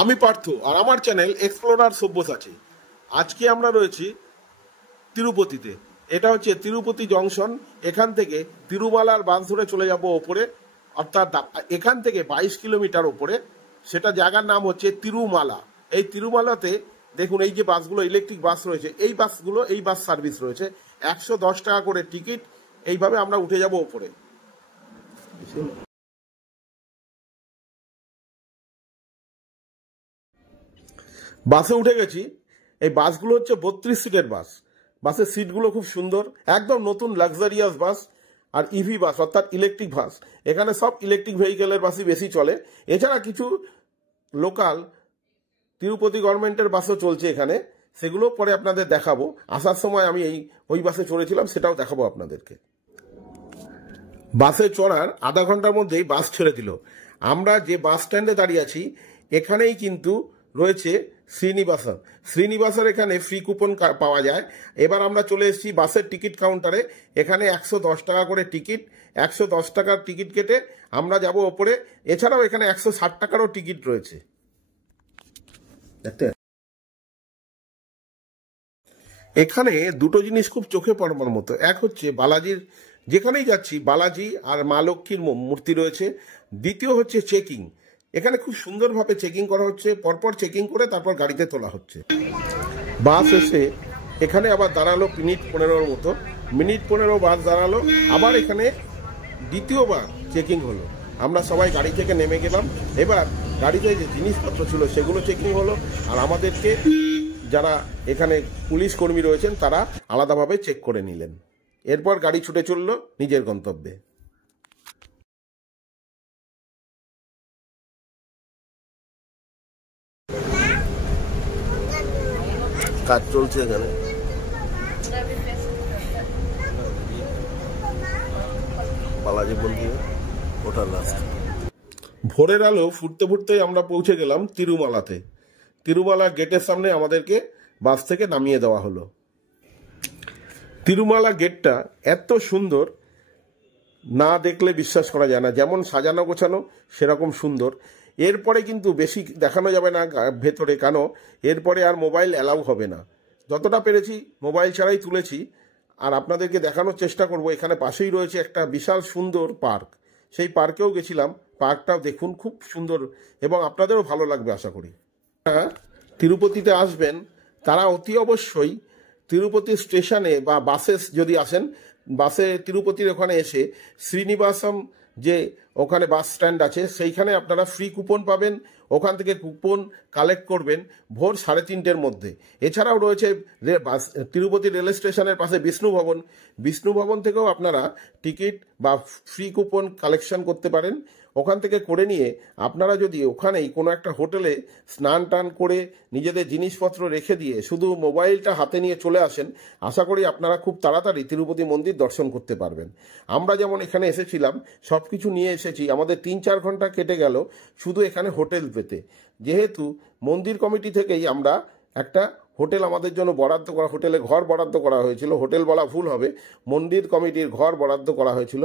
আমি পার্থ আর আমার channel explorer Sabyasachi. আজকে আমরা রয়েছি তিরুপতিতে। এটা হচ্ছে তিরুপতি জংশন। এখান থেকে তিরুমালার বাস ধরে চলে যাব ওপরে, অর্থাৎ এখান থেকে 22 কিলোমিটার ওপরে। সেটা জায়গার নাম হচ্ছে তিরুমালা। এই তিরুমালাতে দেখুন এই যে বাসগুলো, ইলেকট্রিক বাস রয়েছে, এই বাসগুলো, এই বাস সার্ভিস রয়েছে। 110 টাকা করে টিকিট। এইভাবে আমরা উঠে যাব ওপরে। বাসে উঠে গেছি। এই বাসগুলো হচ্ছে 32 সিটের বাস। বাসের সিটগুলো খুব সুন্দর, একদম নতুন লাক্সারিয়াস বাস। আর ইভি বাস অর্থাৎ ইলেকট্রিক বাস। এখানে সব ইলেকট্রিক ভেহিকেলের বাসই বেশি চলে। এছাড়া কিছু লোকাল তিরুপতি গভর্নমেন্টের বাসও চলছে এখানে, সেগুলো পরে আপনাদের দেখাবো। আসার সময় আমি ওই বাসে চড়েছিলাম, সেটাও দেখাবো আপনাদেরকে। বাসে চড়ার আধা ঘন্টার মধ্যেই বাস ছেড়ে দিল। আমরা যে বাস স্ট্যান্ডে দাঁড়িয়ে আছি এখানেই কিন্তু রয়েছে শ্রীনিবাসের এখানে ফ্রি কুপন পাওয়া যায়। এবার আমরা চলে এসেছি বাসের টিকিট কাউন্টারে। এখানে 110 টাকা করে টিকিট। 110 টাকার টিকিট কেটে আমরা যাব ওপরে। এছাড়াও এখানে 160 টাকারও টিকিট রয়েছে। এখানে দুটো জিনিস খুব চোখে পড়বার মতো। এক হচ্ছে বালাজির, যেখানেই যাচ্ছি বালাজি আর মা লক্ষ্মীর মূর্তি রয়েছে। দ্বিতীয় হচ্ছে চেকিং। এখানে খুব সুন্দরভাবে চেকিং করা হচ্ছে, পরপর চেকিং করে তারপর গাড়িতে তোলা হচ্ছে। বাস এসে এখানে আবার দাঁড়ালো মিনিট 15 মতো। মিনিট 15 বাস দাঁড়ালো, আবার এখানে দ্বিতীয়বার চেকিং হলো। আমরা সবাই গাড়ি থেকে নেমে গেলাম। এবার গাড়িতে যে জিনিসপত্র ছিল সেগুলো চেকিং হলো, আর আমাদেরকে যারা এখানে পুলিশ কর্মী রয়েছেন তারা আলাদাভাবে চেক করে নিলেন। এরপর গাড়ি ছুটে চলল নিজের গন্তব্যে। কাজ চলছে এখানে। বালাজি মন্দির ওঠার রাস্তা। ভোরের আলো ফুটতে ফুটতেই আমরা পৌঁছে গেলাম তিরুমালাতে। তিরুমালা গেটের সামনে আমাদেরকে বাস থেকে নামিয়ে দেওয়া হলো। তিরুমালা গেটটা এত সুন্দর, না দেখলে বিশ্বাস করা যায় না। যেমন সাজানো গোছানো সেরকম সুন্দর। এরপরে কিন্তু বেশি দেখানো যাবে না ভেতরে, কেন এরপরে আর মোবাইল অ্যালাউ হবে না। যতটা পেরেছি মোবাইল ছাড়াই তুলেছি, আর আপনাদেরকে দেখানোর চেষ্টা করব। এখানে পাশেই রয়েছে একটা বিশাল সুন্দর পার্ক। সেই পার্কেও গেছিলাম। পার্কটাও দেখুন, খুব সুন্দর, এবং আপনাদেরও ভালো লাগবে আশা করি। তিরুপতিতে আসবেন তারা অতি অবশ্যই তিরুপতি স্টেশনে বা বাসে যদি আসেন, বাসে তিরুপতির ওখানে এসে শ্রীনিবাসম যে ওখানে বাস স্ট্যান্ড আছে সেইখানে আপনারা ফ্রি কুপন পাবেন। ওখান থেকে কুপন কালেক্ট করবেন ভোর 3:30-র মধ্যে। এছাড়াও রয়েছে তিরুপতি রেল স্টেশনের পাশে বিষ্ণু ভবন থেকেও আপনারা টিকিট বা ফ্রি কুপন কালেকশন করতে পারেন। ওখান থেকে করে নিয়ে আপনারা যদি ওখানেই কোনো একটা হোটেলে স্নান টান করে নিজেদের জিনিসপত্র রেখে দিয়ে শুধু মোবাইলটা হাতে নিয়ে চলে আসেন, আশা করি আপনারা খুব তাড়াতাড়ি তিরুপতি মন্দির দর্শন করতে পারবেন। আমরা যেমন এখানে এসেছিলাম, সব কিছু নিয়ে এসেছি, আমাদের 3-4 ঘন্টা কেটে গেল শুধু এখানে হোটেল পেতে। যেহেতু মন্দির কমিটি থেকেই আমরা একটা হোটেল আমাদের জন্য বরাদ্দ করা, হোটেলে ঘর বরাদ্দ করা হয়েছিল। হোটেল বলা ভুল হবে, মন্দির কমিটির ঘর বরাদ্দ করা হয়েছিল।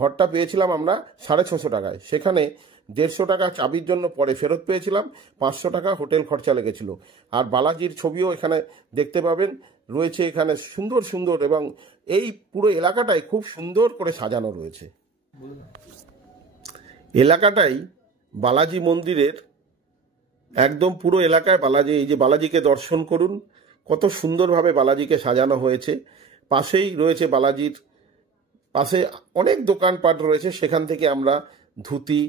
ঘরটা পেয়েছিলাম আমরা 650 টাকায়। সেখানে 150 টাকা চাবির জন্য পরে ফেরত পেয়েছিলাম, 500 টাকা হোটেল খরচা লেগেছিল। আর বালাজির ছবিও এখানে দেখতে পাবেন রয়েছে এখানে সুন্দর সুন্দর, এবং এই পুরো এলাকাটাই খুব সুন্দর করে সাজানো রয়েছে। এলাকাটাই বালাজি মন্দিরের একদম পুরো এলাকায় বালাজি, এই যে বালাজিকে দর্শন করুন, কত সুন্দরভাবে বালাজিকে সাজানো হয়েছে। পাশেই রয়েছে বালাজির পাশে অনেক দোকানপাট রয়েছে, সেখান থেকে আমরা ধুতি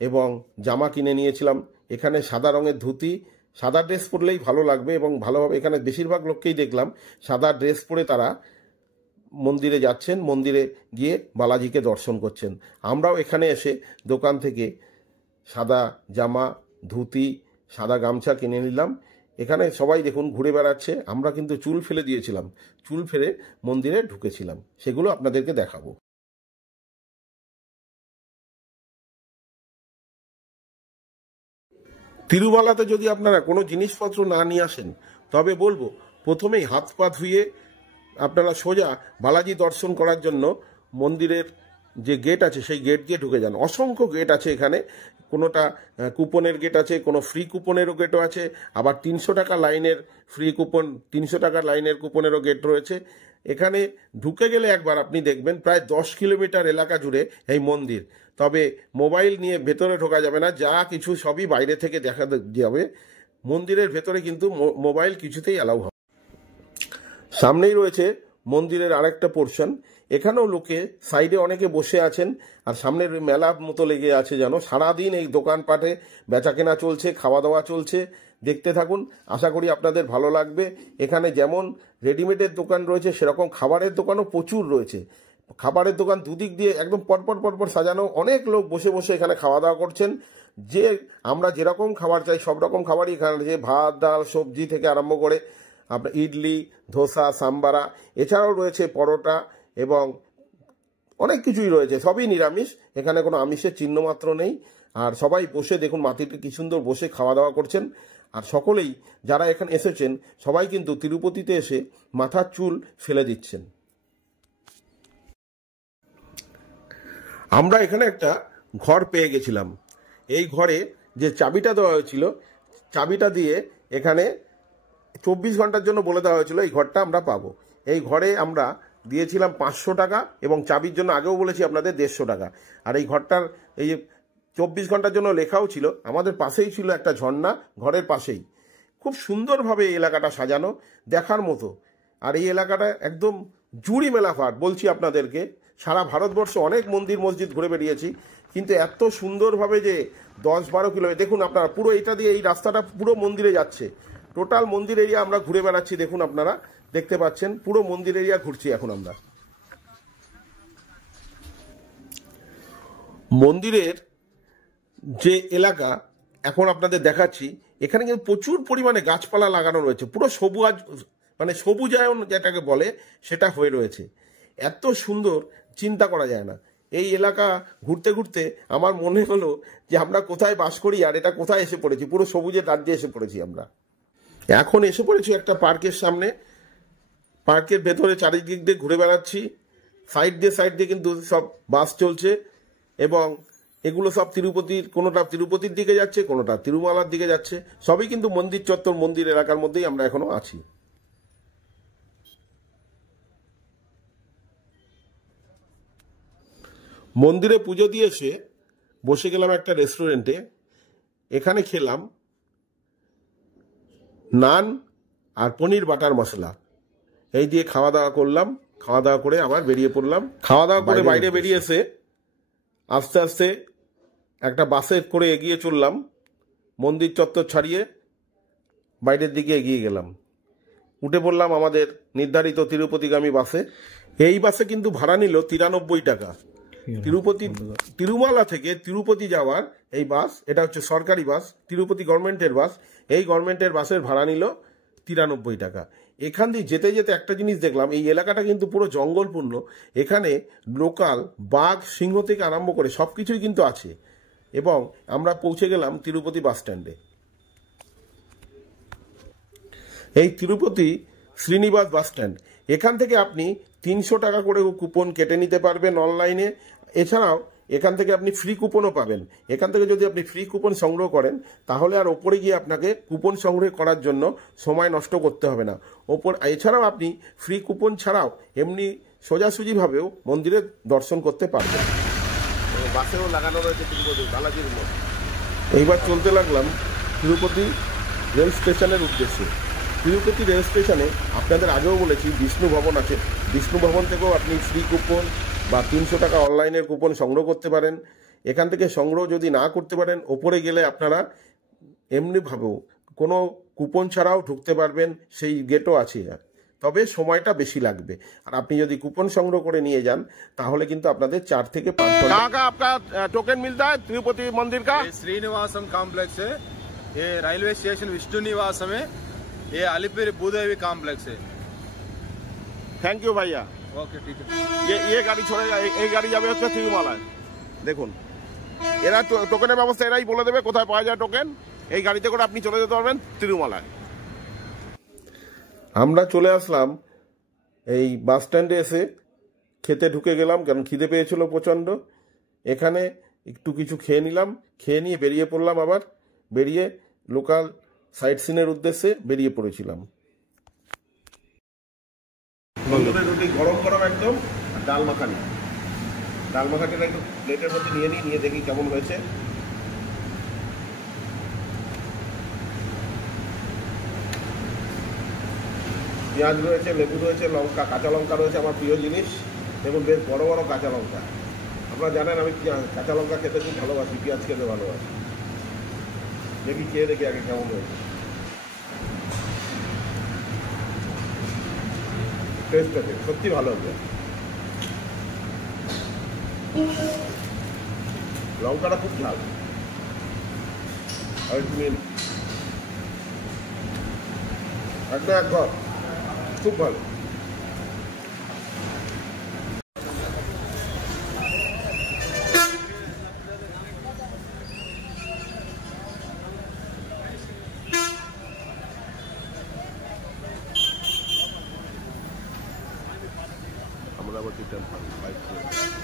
এবং জামা কিনে নিয়েছিলাম। এখানে সাদা রঙের ধুতি, সাদা ড্রেস পরলেই ভালো লাগবে, এবং ভালোভাবে এখানে বেশিরভাগ লোককেই দেখলাম সাদা ড্রেস পরে তারা মন্দিরে যাচ্ছেন, মন্দিরে গিয়ে বালাজিকে দর্শন করছেন। আমরাও এখানে এসে দোকান থেকে সাদা জামা, ধুতি, সাদা গামছা কিনে নিলাম। এখানে সবাই দেখুন ঘুরে বেড়াচ্ছে। আমরা কিন্তু চুল ফেলে দিয়েছিলাম, চুল ফেলে মন্দিরে ঢুকেছিলাম, সেগুলো আপনাদেরকে দেখাবো। তিরুমালাতে যদি আপনারা কোনো জিনিসপত্র না নিয়ে আসেন, তবে বলবো প্রথমেই হাত পা ধুয়ে আপনারা সোজা বালাজি দর্শন করার জন্য মন্দিরের যে গেট আছে সেই গেট দিয়ে ঢুকে যান। অসংখ্য গেট আছে এখানে, কোনোটা কুপনের গেট আছে, কোনো ফ্রি কুপনেরও গেটও আছে, আবার 300 টাকা লাইনের ফ্রি কুপন, 300 টাকার লাইনের কুপনেরও গেট রয়েছে। এখানে ঢুকে গেলে একবার আপনি দেখবেন প্রায় 10 কিলোমিটার এলাকা জুড়ে এই মন্দির। তবে মোবাইল নিয়ে ভেতরে ঢোকা যাবে না, যা কিছু সবই বাইরে থেকে দেখা যাবে। মন্দিরের ভেতরে কিন্তু মোবাইল কিছুতেই অ্যালাউ হবে। সামনেই রয়েছে মন্দিরের আরেকটা পোর্শন, এখানেও লোকে সাইডে অনেকে বসে আছেন, আর সামনের মেলা মতো লেগে আছে যেন। সারাদিন এই দোকানপাটে বেচাকেনা চলছে, খাওয়া দাওয়া চলছে। দেখতে থাকুন, আশা করি আপনাদের ভালো লাগবে। এখানে যেমন রেডিমেডের দোকান রয়েছে, সেরকম খাবারের দোকানও প্রচুর রয়েছে। খাবারের দোকান দুদিক দিয়ে একদম পরপর সাজানো, অনেক লোক বসে বসে এখানে খাওয়া দাওয়া করছেন। যে আমরা যেরকম খাবার চাই সব রকম খাবারই এখানে আছে, ভাত ডাল সবজি থেকে আরম্ভ করে আপনার ইডলি, ধোসা, সাম্বারা, এছাড়াও রয়েছে পরোটা এবং অনেক কিছুই রয়েছে, সবই নিরামিষ। এখানে কোনো আমিষের চিহ্ন মাত্র নেই। আর সবাই বসে দেখুন মাটিতে কি সুন্দর বসে খাওয়া দাওয়া করছেন। আর সকলেই যারা এখানে এসেছেন সবাই কিন্তু তিরুপতিতে এসে মাথার চুল ফেলে দিচ্ছেন। আমরা এখানে একটা ঘর পেয়ে গেছিলাম। এই ঘরে যে চাবিটা দেওয়া হয়েছিল, চাবিটা দিয়ে এখানে 24 ঘন্টার জন্য বলে দেওয়া হয়েছিল এই ঘরটা আমরা পাবো। এই ঘরে আমরা দিয়েছিলাম 500 টাকা এবং চাবির জন্য আগেও বলেছি আপনাদের 150 টাকা। আর এই ঘরটার এই 24 ঘন্টার জন্য লেখাও ছিল। আমাদের পাশেই ছিল একটা ঝর্ণা, ঘরের পাশেই। খুব সুন্দরভাবে এই এলাকাটা সাজানো, দেখার মতো। আর এই এলাকাটা একদম জুড়ি মেলাফাট বলছি আপনাদেরকে। সারা ভারতবর্ষে অনেক মন্দির মসজিদ ঘুরে বেরিয়েছি, কিন্তু এত সুন্দরভাবে যে 10-12 কিলোমিটার, দেখুন আপনারা পুরো এটা দিয়ে এই রাস্তাটা পুরো মন্দিরে যাচ্ছে। টোটাল মন্দির এরিয়া আমরা ঘুরে বেড়াচ্ছি, দেখুন আপনারা দেখতে পাচ্ছেন পুরো মন্দির এরিয়া ঘুরছি এখন আমরা। মন্দিরের যে এলাকা এখন আপনাদের দেখাচ্ছি, এখানে কিন্তু প্রচুর পরিমাণে গাছপালা লাগানো রয়েছে, পুরো সবুজ, মানে সবুজায়ন যেটাকে বলে সেটা হয়ে রয়েছে। এত সুন্দর চিন্তা করা যায় না। এই এলাকা ঘুরতে ঘুরতে আমার মনে হলো যে আমরা কোথায় বাস করি আর এটা কোথায় এসে পড়েছি, পুরো সবুজের রাজ্যে এসে পড়েছি আমরা। এখন এসে পড়েছি একটা পার্কের সামনে। পার্কের ভেতরে চারিদিক দিয়ে ঘুরে বেড়াচ্ছি। সাইড দিয়ে কিন্তু সব বাস চলছে এবং এগুলো সব তিরুপতির, কোনোটা তিরুপতির দিকে যাচ্ছে, কোনোটা তিরুমালার দিকে যাচ্ছে। সবই কিন্তু মন্দির চত্বর, মন্দির এলাকার মধ্যেই আমরা এখনো আছি। মন্দিরে পুজো দিয়ে এসে বসে গেলাম একটা রেস্টুরেন্টে। এখানে খেলাম নান আর পনির বাটার মশলা, এই দিয়ে খাওয়া দাওয়া করলাম। খাওয়া দাওয়া করে আবার বেরিয়ে পড়লাম। খাওয়া দাওয়া করে বাইরে বেরিয়ে এসে আস্তে আস্তে একটা বাসে করে এগিয়ে চললাম। মন্দির চত্বর ছাড়িয়ে বাইরের দিকে এগিয়ে গেলাম। উঠে পড়লাম আমাদের নির্ধারিত তিরুপতিগামী বাসে। এই বাসে কিন্তু ভাড়া নিল 93 টাকা। তিরুমালা থেকে তিরুপতি যাওয়ার এই বাস, এটা হচ্ছে সরকারি বাস, তিরুপতি গভর্নমেন্টের বাস। এই গভর্নমেন্টের বাসের ভাড়া নিল 93 টাকা। এখান দিয়ে যেতে যেতে একটা জিনিস দেখলাম, এই এলাকাটা কিন্তু পুরো জঙ্গলপূর্ণ। এখানে লোকাল বাঘ, সিংহ থেকে আরম্ভ করে সব কিছুই কিন্তু আছে। এবং আমরা পৌঁছে গেলাম তিরুপতি বাস স্ট্যান্ডে। এই তিরুপতি শ্রীনিবাস বাস স্ট্যান্ড, এখান থেকে আপনি 300 টাকা করে কুপন কেটে নিতে পারবেন অনলাইনে। এছাড়াও এখান থেকে আপনি ফ্রি কুপনও পাবেন। এখান থেকে যদি আপনি ফ্রি কুপন সংগ্রহ করেন তাহলে আর ওপরে গিয়ে আপনাকে কুপন সংগ্রহ করার জন্য সময় নষ্ট করতে হবে না। এছাড়াও আপনি ফ্রি কুপন ছাড়াও এমনি সোজাসুজিভাবেও মন্দিরে দর্শন করতে পারবেন। বাসেও লাগানো রয়েছে তিরুপতি বালাজির মঠ। এইবার চলতে লাগলাম তিরুপতি রেল স্টেশনের উদ্দেশ্যে। তিরুপতি রেল স্টেশনে আপনাদের আগেও বলেছি বিষ্ণু ভবন আছে। বিষ্ণু ভবন থেকেও আপনি ফ্রি কুপন বা 300 টাকা অনলাইনের কুপন সংগ্রহ করতে পারেন। এখান থেকে সংগ্রহ যদি না করতে পারেন, ওপরে গেলে আপনারা এমনিভাবেও কোনো কুপন ছাড়াও ঢুকতে পারবেন, সেই গেটও আছে। তবে সময়টা বেশি লাগবে। আর আপনি যদি কুপন সংগ্রহ করে নিয়ে যান তাহলে কিন্তু আপনাদের 4 থেকে 5 ঘন্টা। कहाँ का आपका टोकन मिलता है तिरुपति मंदिर का? श्रीनिवासम कॉम्प्लेक्स है, ये रेलवे स्टेशन विष्णु निवास में, ये अलीपुर भूदेवी कॉम्प्लेक्स है। थैंक यू भैया। ओके ठीक है। ये गाड़ी छोड़ेगा, এই গাড়ি যাবে হচ্ছে তিরুমালায়। দেখুন এরা টোকেনের ব্যবস্থা এরাই বলে দেবে কোথায় পাওয়া যায় টোকেন। এই গাড়িতে করে আপনি চলে যেতে পারবেন তিরুমালায়। আমরা চলে আসলাম এই বাস স্ট্যান্ডে। এসে খেতে ঢুকে গেলাম, কারণ খিদে পেয়েছিল প্রচণ্ড। এখানে একটু কিছু খেয়ে নিলাম, খেয়ে নিয়ে বেরিয়ে পড়লাম। আবার বেরিয়ে লোকাল সাইট সিনের উদ্দেশ্যে বেরিয়ে পড়েছিলাম। রুটি গরম গরম একদম, আর ডাল মাখানি। ডাল মাখানিটা একটু প্লেটের মধ্যে নিয়ে দেখি কেমন হয়েছে। পেঁয়াজ রয়েছে, লেবু রয়েছে, লঙ্কা, কাঁচা লঙ্কা রয়েছে, আমার প্রিয় জিনিস। এবং বেশ বড় বড় কাঁচা লঙ্কা। আপনারা জানেন আমি কাঁচা লঙ্কা খেতে খুব ভালোবাসি, পেঁয়াজ খেতে ভালোবাসি। দেখি খেয়ে দেখি আগে কেমন হয়েছে। টেস্ট আছে, সত্যি ভালো হয়েছে। লঙ্কাটা খুব ঝাল, একদম এক ঘর, খুব ভালো। Amravati temple, 5 kilometers.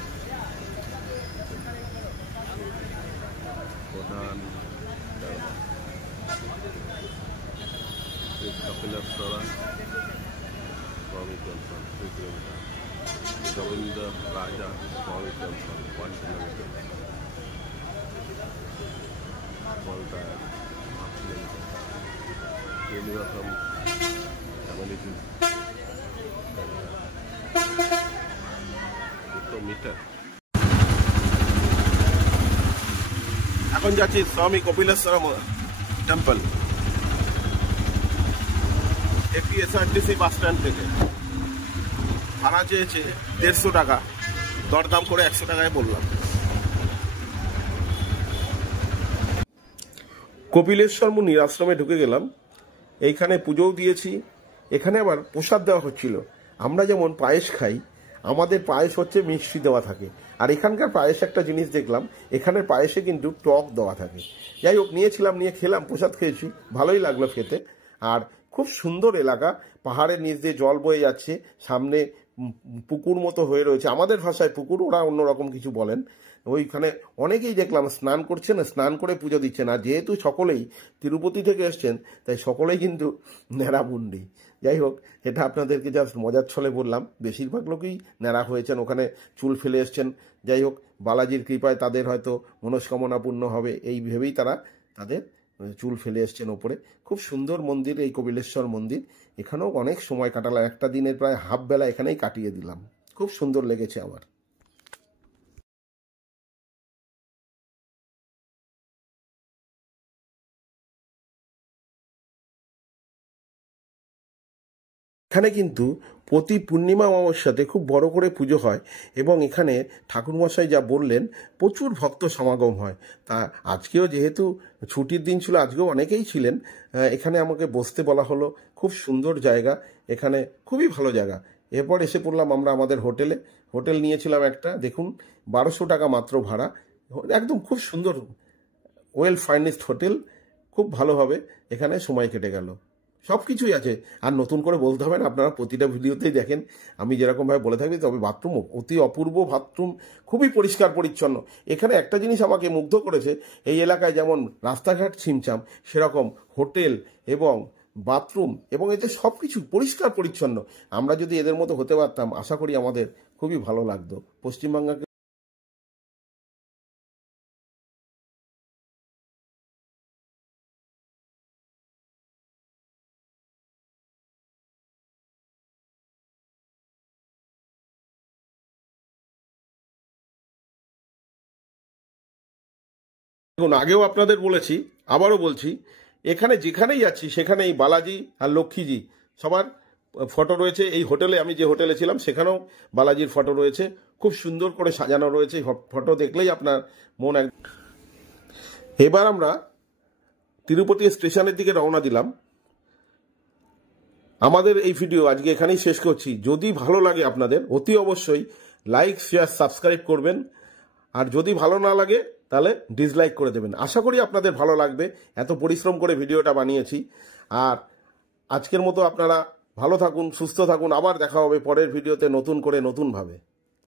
Pradhan Kapileshwara Swami temple, 3 kilometers. Govinda Raja Swami temple, 1 kilometer. Voltaire, 1/2 kilometer. Srinivasam amenities. এখন যাচ্ছি স্বামী কপিলেশ্বর টেম্পল, এপিএসআরটিসি বাস স্ট্যান্ড থেকে। ভাড়া চেয়েছে 150 টাকা, দরদাম করে 100 টাকায় বললাম। কপিলেশ্বর মুনির আশ্রমে ঢুকে গেলাম। এইখানে পুজোও দিয়েছি। এখানে আবার প্রসাদ দেওয়া হচ্ছিল। আমরা যেমন পায়েস খাই, আমাদের পায়েস হচ্ছে মিষ্টি দেওয়া থাকে, আর এখানকার পায়েস একটা জিনিস দেখলাম, এখানের পায়েসে কিন্তু টক দেওয়া থাকে। যাই হোক, নিয়েছিলাম, নিয়ে খেলাম, প্রসাদ খেয়েছি, ভালোই লাগলো খেতে। আর খুব সুন্দর এলাকা, পাহাড়ের নিচ দিয়ে জল বয়ে যাচ্ছে, সামনে পুকুর মতো হয়ে রয়েছে, আমাদের ভাষায় পুকুর, ওরা অন্যরকম কিছু বলেন। ওইখানে অনেকেই দেখলাম স্নান করছেন, স্নান করে পুজো দিচ্ছেন। আর যেহেতু সকলেই তিরুপতি থেকে এসছেন, তাই সকলেই কিন্তু ন্যাড়ামুন্ডি। যাই হোক, এটা আপনাদেরকে জাস্ট মজার ছলে বললাম। বেশিরভাগ লোকই ন্যাড়া হয়েছেন, ওখানে চুল ফেলে এসছেন। যাই হোক, বালাজির কৃপায় তাদের হয়তো মনস্কামনা পূর্ণ হবে, এই ভেবেই তারা তাদের চুল ফেলে এসছেন ওপরে। খুব সুন্দর মন্দির এই কপিলেশ্বর মন্দির। এখানেও অনেক সময় কাটালাম, একটা দিনের প্রায় হাফ বেলা এখানেই কাটিয়ে দিলাম। খুব সুন্দর লেগেছে আমার। এখানে কিন্তু প্রতি পূর্ণিমা অমাবস্যাতে খুব বড় করে পুজো হয়, এবং এখানে ঠাকুরমশাই যা বললেন, প্রচুর ভক্ত সমাগম হয়। তা আজকেও যেহেতু ছুটির দিন ছিল, আজকেও অনেকেই ছিলেন। এখানে আমাকে বসতে বলা হলো। খুব সুন্দর জায়গা, এখানে খুবই ভালো জায়গা। এরপর এসে পড়লাম আমরা আমাদের হোটেলে। হোটেল নিয়েছিলাম একটা, দেখুন 1200 টাকা মাত্র ভাড়া। একদম খুব সুন্দর, ওয়েল ফার্নিশড হোটেল। খুব ভালোভাবে এখানে সময় কেটে গেল। সব কিছুই আছে, আর নতুন করে বলতে হবে না, আপনারা প্রতিটা ভিডিওতেই দেখেন আমি যেরকমভাবে বলে থাকি। তবে বাথরুম অতি অপূর্ব, বাথরুম খুবই পরিষ্কার পরিচ্ছন্ন। এখানে একটা জিনিস আমাকে মুগ্ধ করেছে, এই এলাকায় যেমন রাস্তাঘাট ছিমছাম, সেরকম হোটেল এবং বাথরুম এবং এতে সব কিছু পরিষ্কার পরিচ্ছন্ন। আমরা যদি এদের মতো হতে পারতাম, আশা করি আমাদের খুবই ভালো লাগতো পশ্চিমবাংলাকে। দেখুন, আগেও আপনাদের বলেছি, আবারও বলছি, এখানে যেখানেই যাচ্ছি সেখানেই বালাজি আর লক্ষ্মীজি সবার ফটো রয়েছে। এই হোটেলে, আমি যে হোটেলে ছিলাম সেখানেও বালাজির ফটো রয়েছে, খুব সুন্দর করে সাজানো রয়েছে। ফটো দেখলেই আপনার মন এক। এবার আমরা তিরুপতি স্টেশনের দিকে রওনা দিলাম। আমাদের এই ভিডিও আজকে এখানেই শেষ করছি। যদি ভালো লাগে আপনাদের, অতি অবশ্যই লাইক, শেয়ার, সাবস্ক্রাইব করবেন। আর যদি ভালো না লাগে তাহলে ডিসলাইক করে দেবেন। আশা করি আপনাদের ভালো লাগবে, এত পরিশ্রম করে ভিডিওটা বানিয়েছি। আর আজকের মতো আপনারা ভালো থাকুন, সুস্থ থাকুন। আবার দেখা হবে পরের ভিডিওতে নতুন করে, নতুনভাবে।